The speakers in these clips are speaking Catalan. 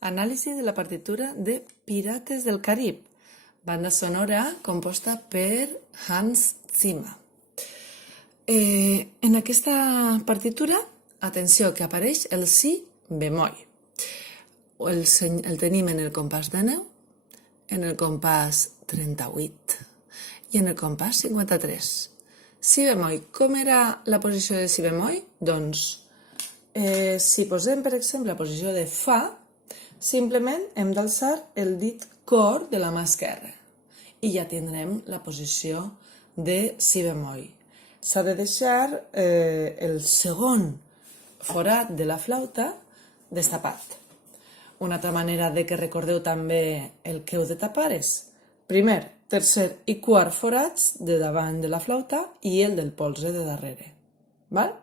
Anàlisi de la partitura de Pirates del Carib, banda sonora composta per Hans Zimmer. En aquesta partitura, atenció, que apareix el si bemoll. El tenim en el compàs de 9, en el compàs 38 i en el compàs 53. Si bemoll, com era la posició de si bemoll? Doncs, si posem, per exemple, la posició de fa, simplement hem d'alçar el dit cor de la mà esquerra i ja tindrem la posició de si bemoll. S'ha de deixar el segon forat de la flauta destapat. Una altra manera de que recordeu també el que heu de tapar és primer, tercer i quart forats de davant de la flauta i el del polze de darrere. Val?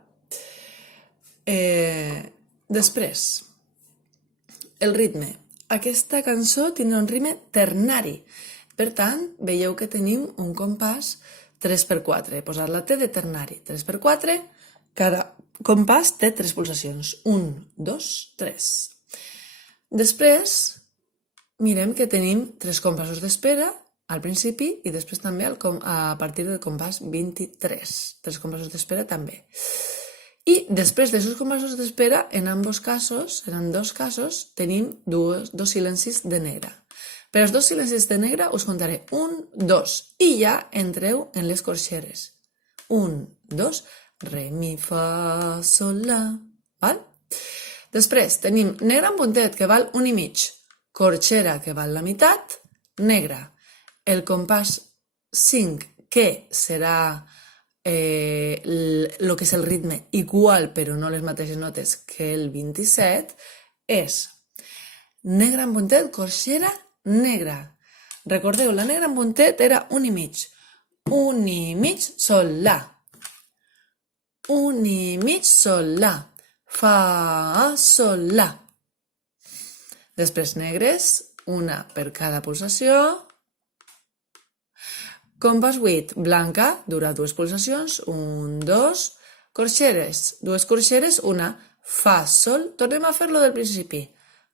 Després, el ritme. Aquesta cançó tindrà un ritme ternari. Per tant, veieu que tenim un compàs 3x4. He posat la T de ternari. 3x4, cada compàs té 3 pulsacions. 1, 2, 3. Després, mirem que tenim 3 compassos d'espera al principi i després també a partir del compàs 23. 3 compassos d'espera també. I després d'aquests compassos d'espera, en ambos casos, en dos casos, tenim dos silencis de negre. Per als 2 silencis de negre us contaré 1, 2 i ja entreu en les corxeres. 1, 2, re, mi, fa, sol, la. Val? Després tenim negre en puntet, que val 1 i mig. Corxera, que val la meitat. Negre. El compàs 5, que serà el que és el ritme igual, però no les mateixes notes que el 27, és negre en puntet, corxera, negra. Recordeu, la negra en puntet era 1 i mig. 1 i mig, sol, la. 1 i mig, sol, la. Fa, sol, la. Després negres, una per cada pulsació. Compàs 8, blanca, dura 2 pulsacions, 1, 2. Corxeres, 2 corxeres, una. Fa, sol, tornem a fer-lo del principi.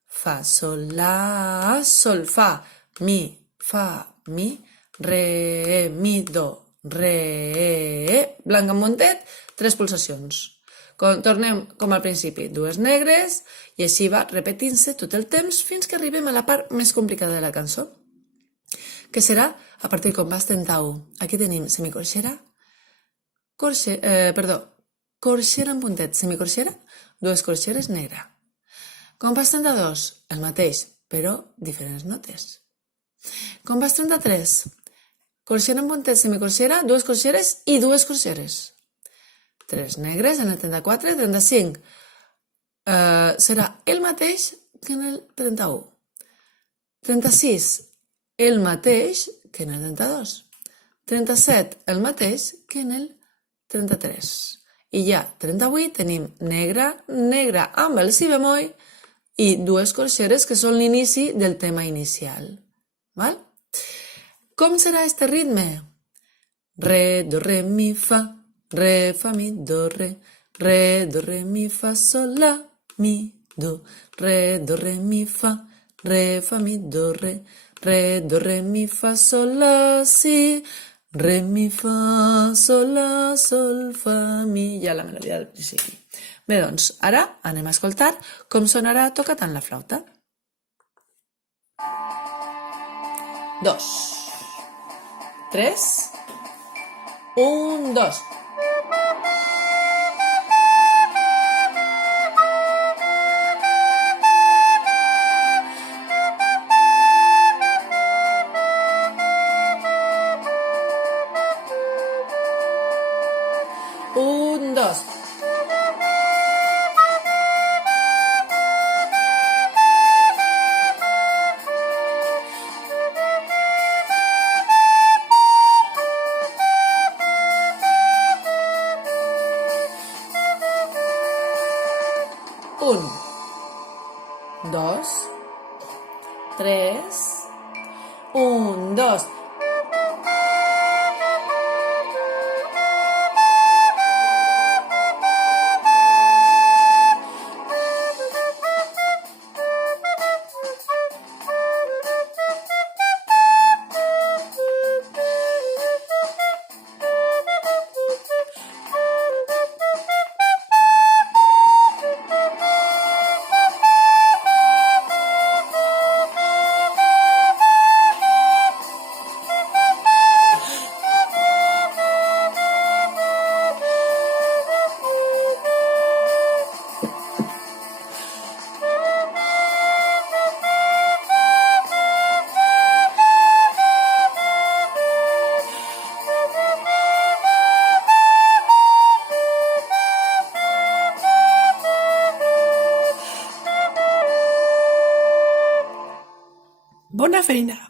Fa, sol, la, sol, fa, mi, re, mi, do, re, blanca en montet, 3 pulsacions. Tornem com al principi, 2 negres, i així va repetint-se tot el temps fins que arribem a la part més complicada de la cançó, que serà a partir del compàs 31. Aquí tenim semicorxera, corxera en puntet, semicorxera, 2 corxeres, negra. Compàs 32, el mateix, però diferents notes. Compàs 33, corxera en puntet, semicorxera, 2 corxeres i 2 corxeres. 3 negres en el 34, 35. Serà el mateix que en el 31. 36, el mateix que en el 32. 37, el mateix que en el 33. I ja, 38, tenim negra, negra amb el si bemoll i 2 corxeres que són l'inici del tema inicial. Val? Com serà este ritme? Re, do, re, mi, fa. Re, fa, mi, do, re, do, re, mi, fa, sol, la, mi, do, re, mi, fa, mi, do, re, mi, fa, sol, la, si, re, mi, fa, sol, la, sol, fa, mi, ja la melodia del principi. Bé, doncs, ara anem a escoltar com sonarà tocat en la flauta. 2, 3, 1, 2. Un, dos. Un, dos, tres, un, dos. feina.